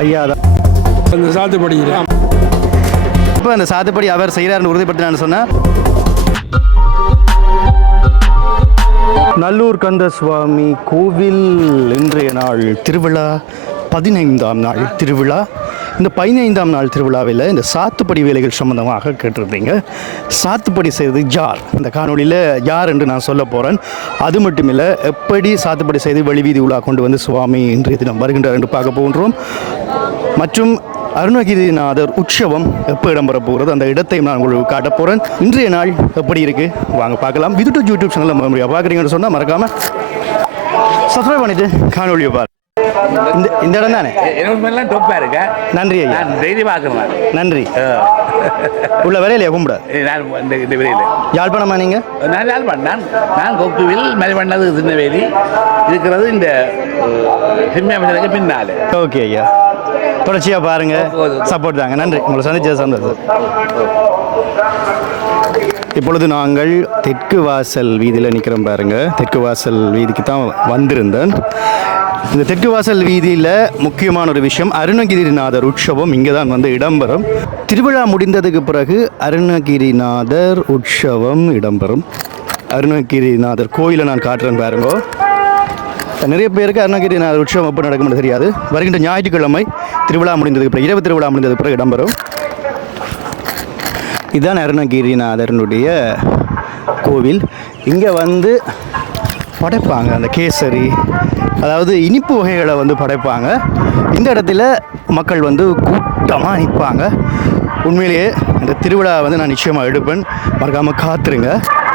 ஐயா தான் அந்த சாத்துப்படியில் இப்போ அந்த சாத்துப்படி அவர் செய்கிறாருன்னு உறுதிப்படுத்தினான்னு சொன்னால் நல்லூர் கந்த சுவாமி கோவில் இன்றைய நாள் திருவிழா பதினைந்தாம் நாள் திருவிழா. இந்த பதினைந்தாம் நாள் திருவிழாவில் இந்த சாத்துப்படி வேலைகள் சம்பந்தமாக கேட்டிருந்தீங்க. சாத்துப்படி செய்வது யார்? இந்த காணொலியில் யார் என்று நான் சொல்ல போகிறேன் அது மட்டும் இல்லை எப்படி சாத்துப்படி செய்து வெளிவீதி உலா கொண்டு வந்து சுவாமி இன்றைய தினம் வருகின்றார் என்று பார்க்க போகின்றோம். மற்றும் அருணகிரிநாதர் உற்சவம் எப்போ இடம்பெற போகிறது? அந்த இடத்தையும் நான் உங்களுக்கு காட்ட போகிறேன் இன்றைய நாள் எப்படி இருக்குது வாங்க பார்க்கலாம். விதுட்டு யூடியூப் சேனலில் பார்க்குறீங்கன்னு சொன்னால் மறக்காமல் சப்ஸ்கிரைப் பண்ணிவிட்டு காணொலியை பாருங்கள் இந்த இந்த இடம் தானே? எல்லாம் டொப்பா இருக்க? நன்றி ஐயா. நான் டெய்லி பார்க்குறேன். நன்றி. உள்ள வேலையிலையா கும்பிட? நான் இந்த இந்த வெளியில். யாழ்ப்பாணமா நீங்கள் நான் யார் பண்ணான் நான் கொக்குவில் மலைவண்ணது திருநெல்வேலி இருக்கிறது இந்த சிம்மியாமசனுக்கு பின்னால். ஓகே ஐயா. தொடர்ச்சியாக பாருங்க. சப்போர்ட் தாங்க. நன்றி. உங்களை சந்திச்சது சந்தோஷம். இப்பொழுது நாங்கள் தெற்கு வாசல் வீதியில் நிற்கிறோம் பாருங்க. தெற்கு வாசல் வீதிக்கு தான் வந்திருந்தேன். இந்த தெற்கு வாசல் வீதியில் முக்கியமான ஒரு விஷயம் அருணகிரிநாதர் உற்சவம். இங்கே தான் வந்து இடம்பெறும். திருவிழா முடிந்ததுக்கு பிறகு அருணகிரிநாதர் உற்சவம் இடம்பெறும். அருணகிரிநாதர் கோயிலை நான் காட்டுறேன் பாருங்க. நிறைய பேருக்கு அருணகிரிநாதர் உற்சவம் எப்போ நடக்கும்னு தெரியாது. வருகின்ற ஞாயிற்றுக்கிழமை திருவிழா முடிந்ததுக்கு பிறகு இரவு திருவிழா முடிந்ததுக்கு பிறகு இடம்பெறும். இதுதான் அருணகிரிநாதரனுடைய கோவில். இங்கே வந்து படைப்பாங்க அந்த கேசரி. அதாவது இனிப்பு வகைகளை வந்து படைப்பாங்க. இந்த இடத்துல மக்கள் வந்து கூட்டமாக நிற்பாங்க. உண்மையிலேயே இந்த திருவிழா வந்து நான் நிச்சயமாக எடுப்பேன். மறக்காமல் காத்துருங்க.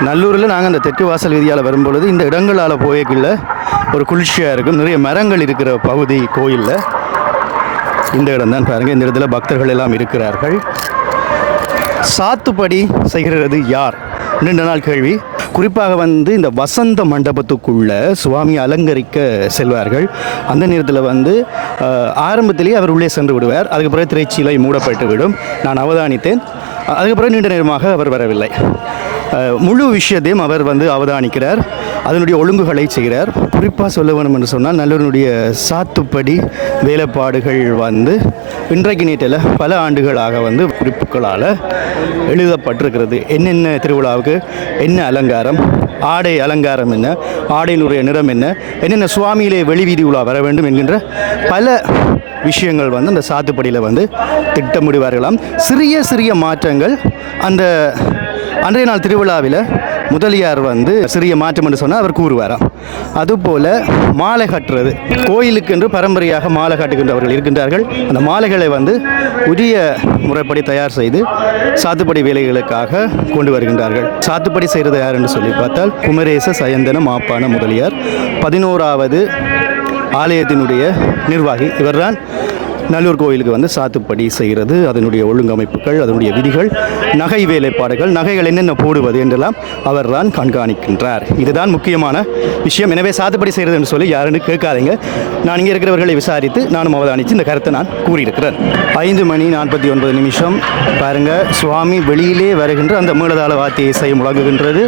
நல்லூரில் நாங்கள் அந்த தெற்கு வாசல் வீதியால் வரும்பொழுது இந்த இடங்களால் போயக்குள்ள ஒரு குளிர்ச்சியாக இருக்கும். நிறைய மரங்கள் இருக்கிற பகுதி கோயிலில். இந்த இடம் தான் பாருங்கள் இந்த இடத்துல பக்தர்கள் எல்லாம் இருக்கிறார்கள். சாத்துப்படி செய்கிறது யார்? நீண்ட நாள் கேள்வி. குறிப்பாக வந்து இந்த வசந்த மண்டபத்துக்குள்ள சுவாமி அலங்கரிக்க செல்வார்கள். அந்த நேரத்தில் வந்து ஆரம்பத்திலேயே அவர் உள்ளே சென்று விடுவார். அதுக்கப்புறம் திரைச்சீலை மூடப்பட்டு விடும். நான் அவதானித்தேன். அதுக்கப்புறம் நீண்ட நேரமாக அவர் வரவில்லை. முழு விஷயத்தையும் அவர் வந்து அவதானிக்கிறார். அதனுடைய ஒழுங்குகளை செய்கிறார். குறிப்பாக சொல்ல வேணும் என்று சொன்னால் நல்லூரினுடைய சாத்துப்படி வேலைப்பாடுகள் வந்து இன்றைக்கு நீட்டில் பல ஆண்டுகளாக வந்து குறிப்புகளால் எழுதப்பட்டிருக்கிறது. என்னென்ன திருவிழாவுக்கு என்ன அலங்காரம் ஆடை அலங்காரம் என்ன ஆடையினுடைய நிறம் என்ன என்னென்ன சுவாமியிலே வெளிவீதி உலா வர வேண்டும் என்கின்ற பல விஷயங்கள் வந்து அந்த சாத்துப்படியில் வந்து திட்டமிடுவார்களாம். சிறிய சிறிய மாற்றங்கள் அந்த அன்றைய நாள் திருவிழாவில் முதலியார் வந்து சிறிய மாற்றம் என்று சொன்னால் அவர் கூறுவாராம். அதுபோல் மாலை கட்டுறது. கோயிலுக்கு என்று பரம்பரையாக மாலை காட்டுகின்றவர்கள் இருக்கின்றார்கள். அந்த மாலைகளை வந்து உரிய முறைப்படி தயார் செய்து சாத்துப்படி வேலைகளுக்காக கொண்டு வருகின்றார்கள். சாத்துப்படி செய்கிறது யார் என்று சொல்லி பார்த்தால் குமரேச சயந்தன மாப்பான முதலியார். பதினோராவது ஆலயத்தினுடைய நிர்வாகி. இவர்தான் நல்லூர் கோயிலுக்கு வந்து சாத்துப்படி செய்கிறது அதனுடைய ஒழுங்கமைப்புகள் அதனுடைய விதிகள் நகை வேலைப்பாடுகள் நகைகள் என்னென்ன போடுவது என்றெல்லாம் அவர்தான் கண்காணிக்கின்றார். இதுதான் முக்கியமான விஷயம். எனவே சாத்துப்படி செய்கிறது என்று சொல்லி யாருன்னு கேட்காதீங்க. நான் இங்கே இருக்கிறவர்களை விசாரித்து நானும் அவதானித்து இந்த கருத்தை நான் கூறியிருக்கிறேன். ஐந்து மணி நாற்பத்தி ஒன்பது நிமிஷம். பாருங்கள் சுவாமி வெளியிலே வருகின்ற அந்த மேலதாள வாத்திய இசை முழங்குகின்றது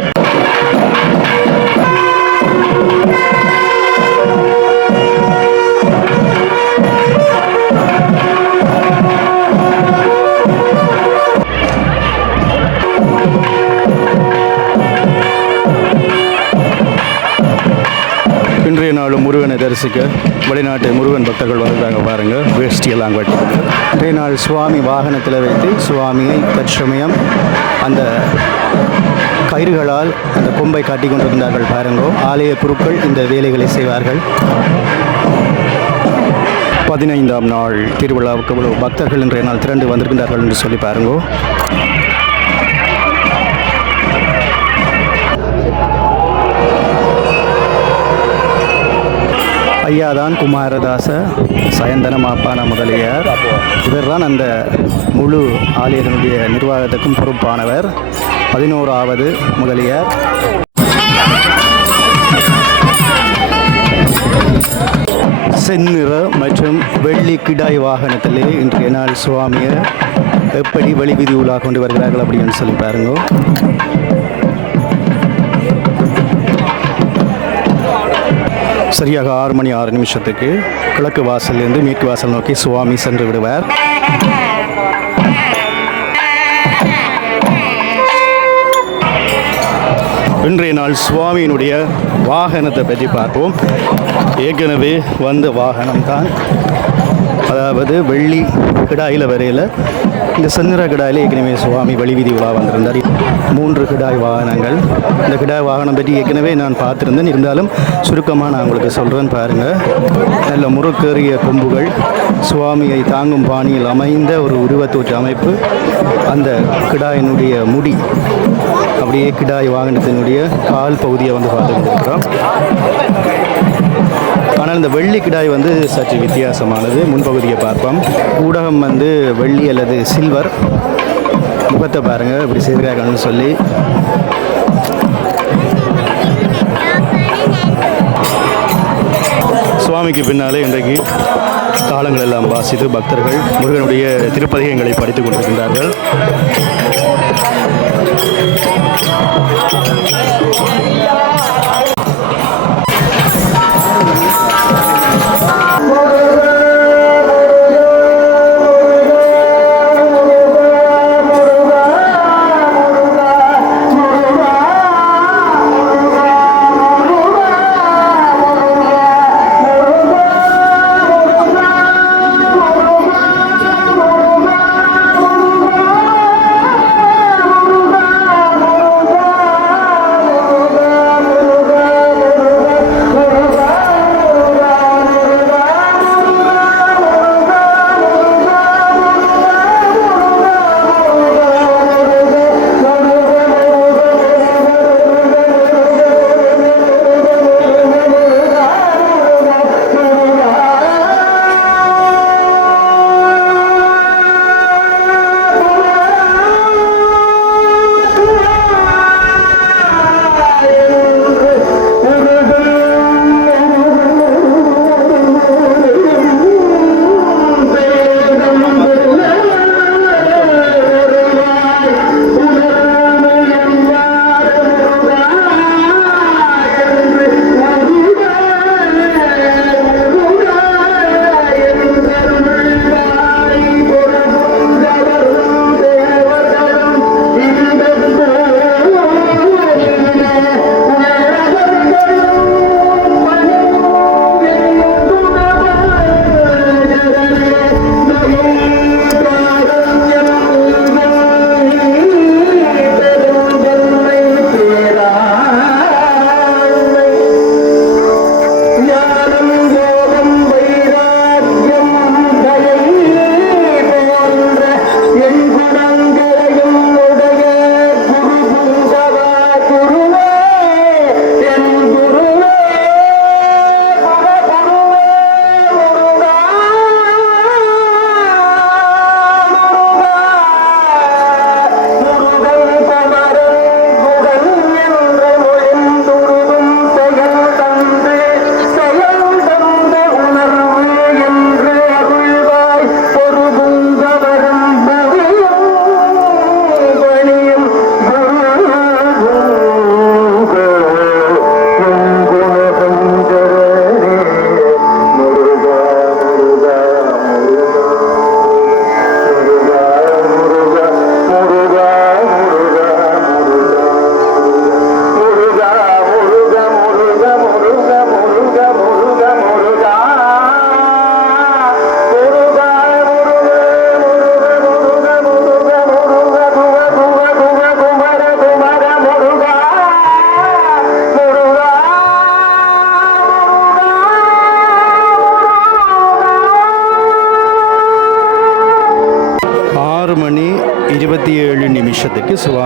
தரிசிக்க வெளிநாட்டு முருகன் பக்தர்கள் வந்திருக்காங்க பாருங்க. வேஷ்டியெல்லாம் கட்டி. இன்றைய நாள் சுவாமி வாகனத்தில் வைத்து சுவாமியை தற்சமயம் அந்த கயிறுகளால் அந்த கொம்பை காட்டி கொண்டிருந்தார்கள் பாருங்கோ. ஆலய குருக்கள் இந்த வேலைகளை செய்வார்கள். பதினைந்தாம் நாள் திருவிழாவுக்கு பக்தர்கள் இன்றைய நாள் திரண்டு வந்திருக்கின்றார்கள் என்று சொல்லி பாருங்கோ. ஐயாதான் குமாரதாச சயந்தன மாப்பான முதலியார். இவர்தான் அந்த முழு ஆலயத்தினுடைய நிர்வாகத்துக்கும் பொறுப்பானவர். பதினோராவது முதலியார். செந்நிற மற்றும் வெள்ளி கிடாய் வாகனத்திலே இன்றைய நாள் சுவாமியை எப்படி வெளிவிதி உலா கொண்டு வருகிறார்கள் அப்படின்னு சொல்லி பாருங்க. சரியாக ஆறு மணி ஆறு நிமிஷத்துக்கு கிழக்கு வாசலிலிருந்து மேற்கு வாசல் நோக்கி சுவாமி சென்று விடுவார். இன்றைய நாள் சுவாமியினுடைய வாகனத்தை பற்றி பார்ப்போம். ஏற்கனவே வந்த வாகனம்தான். அதாவது வெள்ளி கிடாயில் வரையில் இந்த சந்திர கிடாயில் ஏற்கனவே சுவாமி வழிவீதி உலா வந்திருந்தார். மூன்று கிடாய் வாகனங்கள். இந்த கிடாய் வாகனம் பற்றி ஏற்கனவே நான் பார்த்துருந்தேன். இருந்தாலும் சுருக்கமாக நான் உங்களுக்கு சொல்கிறேன் பாருங்கள் நல்ல முறுக்கேறிய கொம்புகள் சுவாமியை தாங்கும் பாணியில் அமைந்த ஒரு உருவத்தூற்று அமைப்பு. அந்த கிடாயினுடைய முடி அப்படியே கிடாய் வாகனத்தினுடைய கால் பகுதியை வந்து பார்த்துக்கிட்டு இருக்கிறோம். ஆனால் இந்த வெள்ளி கிடாய் வந்து சற்று வித்தியாசமானது. முன்பகுதியை பார்ப்போம். ஊடகம் வந்து வெள்ளி அல்லது சில்வர். முகத்தை பாருங்கள் இப்படி செய்கிறாங்கன்னு சொல்லி. சுவாமிக்கு பின்னாலே இன்றைக்கு தாளங்கள் எல்லாம் வாசித்து பக்தர்கள் முருகனுடைய திருப்பதிகங்களை படித்துக் கொண்டிருக்கின்றார்கள்.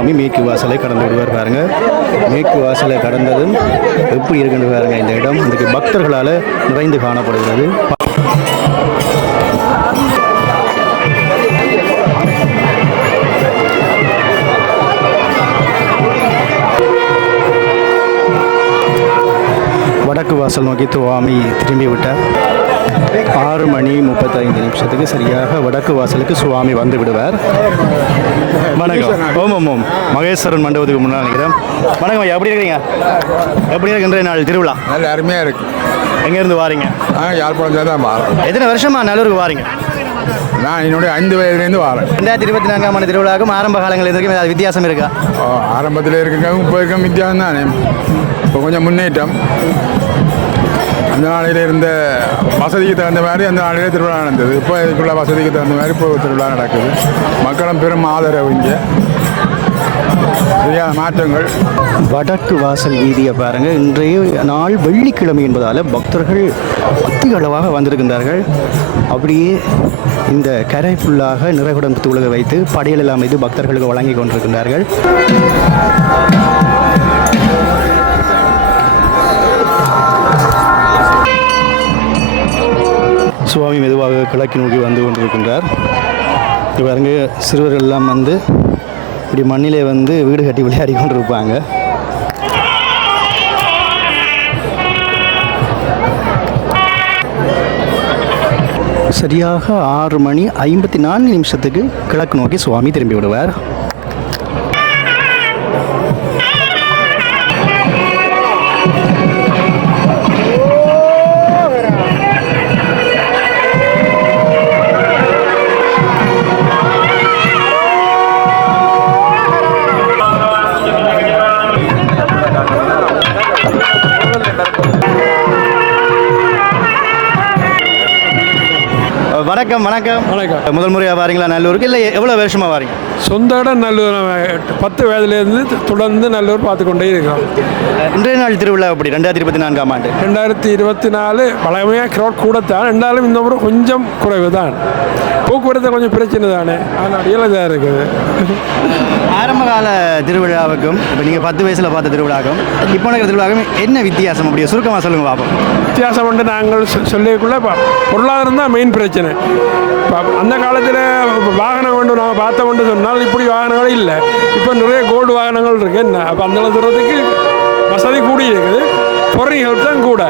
சுவாமி மேற்கு வாசலை கடந்து விடுவார் பாருங்க. மேற்கு வாசலை கடந்ததும் எப்படி இருக்குன்னு பாருங்க இந்த இடம். இதுக்கு பக்தர்களால் நிறைந்து காணப்படுகிறது. வடக்கு வாசல் நோக்கி துவாமி திரும்பி விட்டார் ஆறு மணி முப்பத்தைந்து நிமிஷத்துக்கு சரியாக வடக்கு வாசலுக்கு சுவாமி வந்து விடுவார். வணக்கம். ஓம் ஓம் ஓம். மகேஸ்வரன் மண்டபத்துக்கு முன்னால் நினைக்கிறேன் வணக்கம் ஐயா எப்படி இருக்கிறீங்க? எப்படி இருக்கு இன்றைய நாள் திருவிழா? நல்ல அருமையாக இருக்கு. எங்கேருந்து வாரீங்க? ஆ யாழ்ப்பாணத்தில் தான் வாரேன் எத்தனை வருஷமா நல்லூருக்கு வாரீங்க? நான் என்னுடைய ஐந்து வயதுலேருந்து வாரேன். ரெண்டாயிரத்தி இருபத்தி நான்காம் ஆண்டு திருவிழாவுக்கும் ஆரம்ப காலங்களில் இருக்கும் ஏதாவது வித்தியாசம் இருக்கா? ஆரம்பத்தில் இருக்க இப்போ இருக்க வித்தியாசம் தானே இப்போ கொஞ்சம் முன்னேற்றம். அந்த நாளையில் இருந்த வசதிக்கு தகுந்த மாதிரி அந்த நாளிலே திருவிழா நடந்தது. இப்போ இதுக்குள்ள வசதிக்கு தகுந்த மாதிரி இப்போ திருவிழா நடக்குது. மக்களும் பெரும் ஆதரவு இங்கே. சரியான மாற்றங்கள். வடக்கு வாசல் வீதியை பாருங்கள் இன்றைய நாள் வெள்ளிக்கிழமை என்பதால் பக்தர்கள் அதிக அளவாக வந்திருக்கின்றார்கள். அப்படியே இந்த கரை ஃபுல்லாக நிறைகுடம் தூளுக வைத்து படையல் எல்லாம் வைத்து பக்தர்களுக்கு வழங்கி கொண்டிருக்கின்றார்கள். சுவாமி மெதுவாக கிழக்கு நோக்கி வந்து கொண்டிருக்கின்றார். இப்போ பாருங்க சிறுவர்கள் எல்லாம் வந்து இப்படி மண்ணிலே வந்து வீடு கட்டி விளையாடி கொண்டிருப்பாங்க. சரியாக ஆறு மணி ஐம்பத்தி நான்கு நிமிஷத்துக்கு கிழக்கு நோக்கி சுவாமி திரும்பி விடுவார். வணக்கம் வணக்கம். வணக்கம். முதல் முறையாக வாரீங்களா நல்லூருக்கு? இல்லை எவ்வளோ வருஷமாக வாரீங்க? சொந்த இடம் நல்லூர் பத்து வயதுலேருந்து தொடர்ந்து நல்லூர் பார்த்து கொண்டே இருக்கிறோம். இன்றைய நாள் திருவிழா அப்படி ரெண்டாயிரத்தி இருபத்தி நான்காம் ஆண்டு. ரெண்டாயிரத்தி இருபத்தி நாலு பழமையாக க்ரௌட் கூடத்தான். ரெண்டாலும் இந்த முறை கொஞ்சம் குறைவு தான் போக்குவரத்து கொஞ்சம் பிரச்சனை தானே. ஆனால் இதாக இருக்குது. ஆரம்ப கால திருவிழாவுக்கும் இப்போ நீங்கள் பத்து வயசில் பார்த்த திருவிழாவுக்கும் இப்போ நடக்கிற திருவிழாவுக்கும் என்ன வித்தியாசம்? அப்படியே சுருக்கமாக சொல்லுங்க பார்ப்போம் வித்தியாசம் வந்து நாங்கள் சொல்லிக்குள்ள பொருளாதாரம் தான் மெயின் பிரச்சனை. அந்த காலத்தில் வாகனம் கொண்டு நாங்கள் பார்த்த கொண்டு சொன்னால் இப்படி வாகனங்கள் இல்லை. இப்போ நிறைய கோல்டு வாகனங்கள் இருக்குது என்ன? அப்போ அந்த தூரத்துக்கு வசதி கூடி இருக்குது. பொருளிகள் தான் கூட.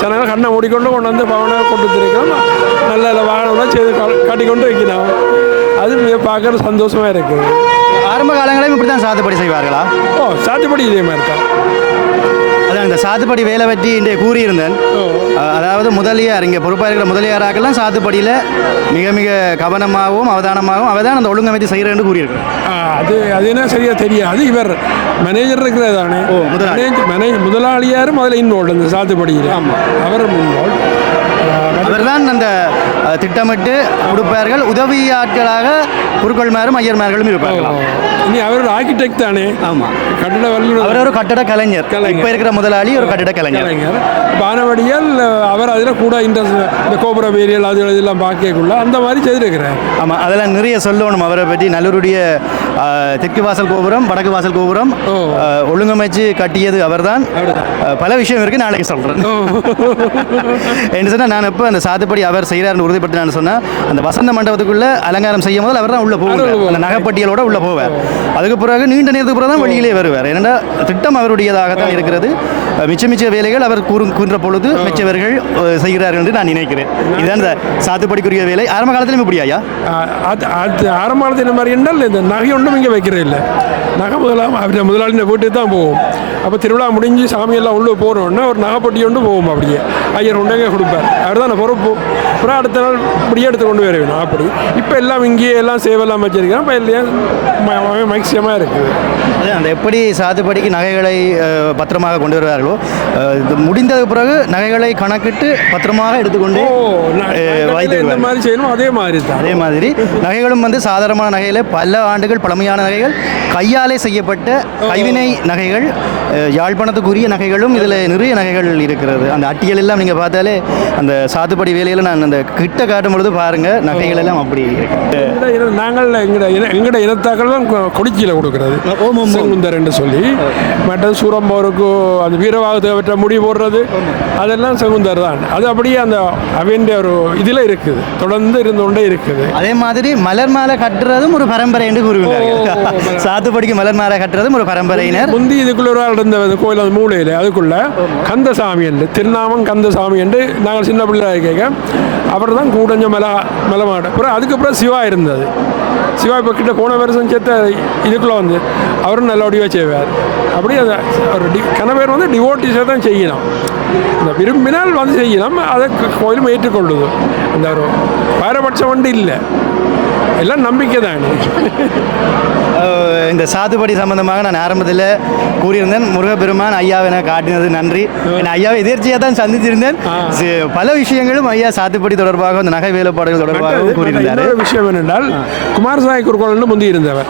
ஜனங்கள் கண்ணை மூடிக்கொண்டு கொண்டு வந்து பவனை கொண்டு வந்திருக்கிறோம். நல்ல நல்ல வாகனம்லாம் செய்து காட்டிக்கொண்டு வைக்கணும் அது மிக பார்க்குற சந்தோஷமாக இருக்குது. ஆரம்ப காலங்களையும் இப்படி தான் சாத்துப்படி செய்வார்களா? ஓ சாத்திப்படி இதே மாதிரி தான். சாத்துப்படி வேலை பற்றி இன்றைய கூறியிருந்தேன். அதாவது முதலியார் இங்கே பொறுப்பாக இருக்கிற முதலியாராக்கெல்லாம் சாத்துப்படியில் மிக மிக கவனமாகவும் அவதானமாகவும் அவதான் அந்த ஒழுங்கமைத்து செய்கிறேன்னு கூறியிருக்கிறேன் அது அது என்ன சரியா தெரியாது. இவர் மேனேஜர் இருக்கிறது தானே ஓ, முதலாளி. முதலாளியாரும் அதில் இன்வால்வ் இந்த சாத்துப்படியில். அவர் இன்வால்வ் அவர்தான் அந்த திட்டமிட்டு கொடுப்பார்கள். உதவி ஆட்களாக குருக்கள்மாரும் ஐயர்மார்களும் இருப்பார்களாம் இனி அவர் ஒரு ஆர்கிடெக்ட் தானே? ஆமாம் கட்டிட வல்லுநர் அவர் ஒரு கட்டட கலைஞர். இப்போ இருக்கிற முதலாளி ஒரு கட்டட கலைஞர். பானவடியால் அவர் அதில் கூட இன்ட்ரெஸ்ட் இந்த கோபுர வேரியல் அது இதெல்லாம் பார்க்கக்குள்ள அந்த மாதிரி செய்திருக்கிறார். ஆமாம் அதெல்லாம் நிறைய சொல்லணும் அவரை பற்றி. நல்லூருடைய தெற்கு வாசல் கோபுரம் வடக்கு வாசல் கோபுரம் ஒழுங்கமைச்சு கட்டியது அவர்தான். பல விஷயம் இருக்கு நாளைக்கு சொல்கிறேன் என்ன சொன்னால் நான் இப்போ அந்த சாத்துப்படி அவர் செய்கிறார்னு உறுதிப்படுத்தினான்னு சொன்னால் அந்த வசந்த மண்டபத்துக்குள்ள அலங்காரம் செய்யும் போது அவர் தான் உள்ளே போவார். அந்த நகைப்பட்டியலோட உள்ளே போவார். அதுக்கு பிறகு நீண்ட நேரத்துக்கு பிறகு தான் வெளியிலே வருவார். ஏன்னா திட்டம் அவருடையதாகத்தான் இருக்கிறது. மிச்ச மிச்ச வேலைகள் அவர் கூறு கூன்ற பொழுது மிச்சவர்கள் செய்கிறார்கள் என்று நான் நினைக்கிறேன். இதுதான் இந்த சாத்துப்படிக்குரிய வேலை. ஆரம்ப காலத்திலும் இப்படி ஐயா அது அது ஆரம்பத்தில் என்ன மாதிரி என்றால் இந்த நகை ஒன்றும் இங்கே வைக்கிறது இல்லை. நகை முதலாம் அவர் முதலாளி வீட்டுக்கு தான் போவோம். அப்போ திருவிழா முடிஞ்சு சாமியெல்லாம் உள்ளே போகிறோன்னா ஒரு நகைப்பட்டி கொண்டு போவோம் அப்படியே. ஐயர் கொண்டு கொடுப்பார். அவர் தான் பொறுப்பு. அப்புறம் அடுத்த நாள் இப்படியே எடுத்து கொண்டு வர வேணும். அப்படி. இப்போ எல்லாம் இங்கேயே எல்லாம் சேவெல்லாம் வச்சிருக்கிறோம் இப்போ எல்லாம் மேக்சிமமாக இருக்குது. அந்த எப்படி சாத்துப்படிக்கு நகைகளை பத்திரமாக கொண்டு வருவார்களோ? இது முடிந்ததுக்கு பிறகு நகைகளை கணக்கிட்டு பத்திரமாக எடுத்துக்கொண்டு வைத்து இந்த. மாதிரி செய்யணும் அதே மாதிரி தான் அதே மாதிரி நகைகளும் வந்து சாதாரணமான நகைகளை பல ஆண்டுகள் பழமையான நகைகள் கையாலே செய்யப்பட்ட கைவினை நகைகள் யாழ்ப்பாணத்துக்குரிய நகைகளும் இதில் நிறைய நகைகள் இருக்கிறது. அந்த அட்டியல் எல்லாம் நீங்கள் பார்த்தாலே அந்த சாத்துப்படி வேலையில் நான் அந்த கிட்ட காட்டும் பொழுது பாருங்கள் நகைகள் எல்லாம் அப்படி நாங்கள் எங்கட இன எங்கட இனத்தாக்கள் தான் கொடிச்சியில் கொடுக்கறது. ஓம் ஓம் செங்குந்தர் என்று சொல்லி மற்றது சூரம்போருக்கு அந்த வீரவாகத்தை முடி போடுறது. அதெல்லாம் செங்குந்தர் தான். அது அப்படியே அந்த அவன் ஒரு இதில் இருக்கு இருக்குது. தொடர்ந்து இருந்து கொண்டே இருக்குது. அதே மாதிரி மலர் மாலை கட்டுறதும் ஒரு பரம்பரை என்று கூறுகிறார்கள். சாத்துப்படிக்கு மலர் மாலை. கட்டுறதும் ஒரு பரம்பரையினர். முந்தி இதுக்குள்ள ஒரு ஆள் இருந்த கோயில் அந்த மூலையில் அதுக்குள்ள கந்தசாமி என்று திருநாமம் கந்தசாமி என்று நாங்கள் சின்ன பிள்ளையாக கேட்க அவர் தான் கூடஞ்ச மலை மலைமாடு. அப்புறம் அதுக்கப்புறம் சிவா இருந்தது. சிவா இப்போ கிட்ட போன வருஷம் சேர்த்த இதுக்குள்ளே வந்து அவரும் நல்ல வடிவாக செய்வார். அப்படி அந்த ஒரு டி கணவர் வந்து டிவோட்டிஸை தான் செய்யணும் இந்த விரும்பினால் வந்து செய்யணும் அதை கோயிலும் ஏற்றுக்கொள்ளுது. அந்த ஒரு பாரபட்சம் வந்து இல்லை. எல்லாம் நம்பிக்கை தான் அஹ் இந்த சாத்துப்படி சம்பந்தமாக நான் ஆரம்பத்தில் கூறியிருந்தேன் முருகப்பெருமான் ஐயாவை எனக்கு காட்டினது நன்றி. நான் ஐயாவை எதிர்ச்சியாக தான் சந்திச்சிருந்தேன் சி- பல விஷயங்களும் ஐயா சாத்துப்படி தொடர்பாக அந்த நகை வேலைப்பாடுகள் தொடர்பாக கூறியிருந்தார். விஷயம் என்னென்றால் குமாரசாமி குருக்கள் முந்தி இருந்தவர்.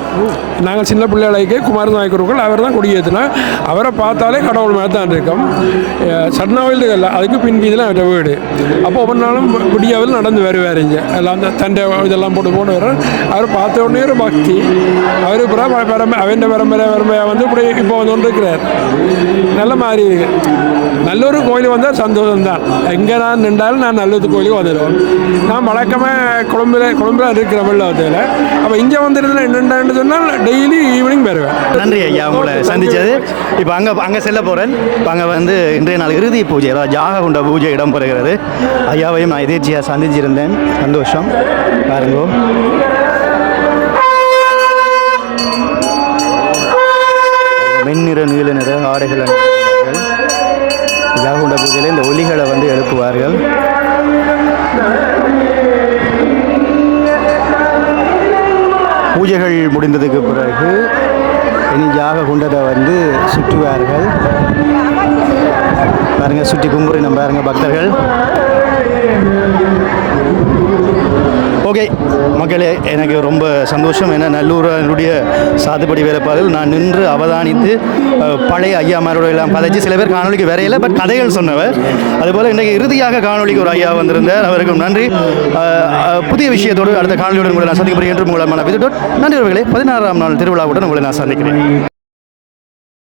நாங்கள் சின்ன பிள்ளைகளுக்கு குமாரசாமி குருக்கள் அவர் தான் கொடியேற்றினார் அவரை பார்த்தாலே கடவுள் மேலே தான் இருக்கும். சட்னாவில் இல்லை அதுக்கு பின் வீதியில் அவர்கிட்ட வீடு. அப்போ ஒவ்வொரு நாளும் விடியாவில் நடந்து வருவார் இங்கே. எல்லாம் தண்டை இதெல்லாம் போட்டு போட்டு வர்றார் அவர் பார்த்த உடனே ஒரு பக்தி. அவர் இப்போ பரம்பரை அவன் பரம்பரை பரம்பரையாக வந்து இப்படி இப்போ வந்து கொண்டிருக்கிறார். நல்ல மாதிரி இருக்கு. நல்ல ஒரு கோயில் வந்தால் சந்தோஷம் தான் எங்கே நான் நின்றாலும் நான் நல்லது கோயிலுக்கு வந்துடுவேன். நான் வழக்கமாக குழம்புல குழம்புல இருக்கிற வெள்ளத்தில் அப்போ இங்கே வந்துருந்தேன் என்னென்னு சொன்னால் டெய்லி ஈவினிங் வருவேன். நன்றி ஐயா உங்களை சந்திச்சது. இப்போ அங்கே அங்கே செல்ல போகிறேன் இப்போ அங்கே வந்து இன்றைய நாள் இறுதி பூஜை அதாவது ஜாக குண்ட பூஜை இடம்பெறுகிறது. ஐயாவையும் நான் எதிர்ச்சியாக சந்திச்சிருந்தேன். சந்தோஷம். பாருங்கோ. வெண்ணிற நீல நிற ஆடைகள் அணிந்திருக்கிறார்கள். ஜாகுண்ட பூஜையில் இந்த ஒலிகளை வந்து எழுப்புவார்கள். பூஜைகள் முடிந்ததுக்கு பிறகு இனி யாக குண்டத்தை வந்து சுற்றுவார்கள். பாருங்கள் சுற்றி கும்புறினம் பாருங்க பக்தர்கள். ஓகே மக்களே எனக்கு ரொம்ப சந்தோஷம். ஏன்னா நல்லூரனுடைய சாதுபடி வேலைப்பாடுகள். நான் நின்று அவதானித்து பழைய ஐயாமாரோட எல்லாம் பதைச்சு சில பேர் காணொலிக்கு வரையில பட் கதைகள் சொன்னவர். அதுபோல் இன்றைக்கு இறுதியாக காணொலிக்கு ஒரு ஐயா வந்திருந்தார். அவருக்கும் நன்றி. புதிய விஷயத்தோடு அடுத்த காணொலியுடன் உங்களை நான் சந்திக்கிறேன் என்று உங்களை மன நன்றி அவர்களே. பதினாறாம் நாள் திருவிழாவுடன் உங்களை நான் சந்திக்கிறேன்.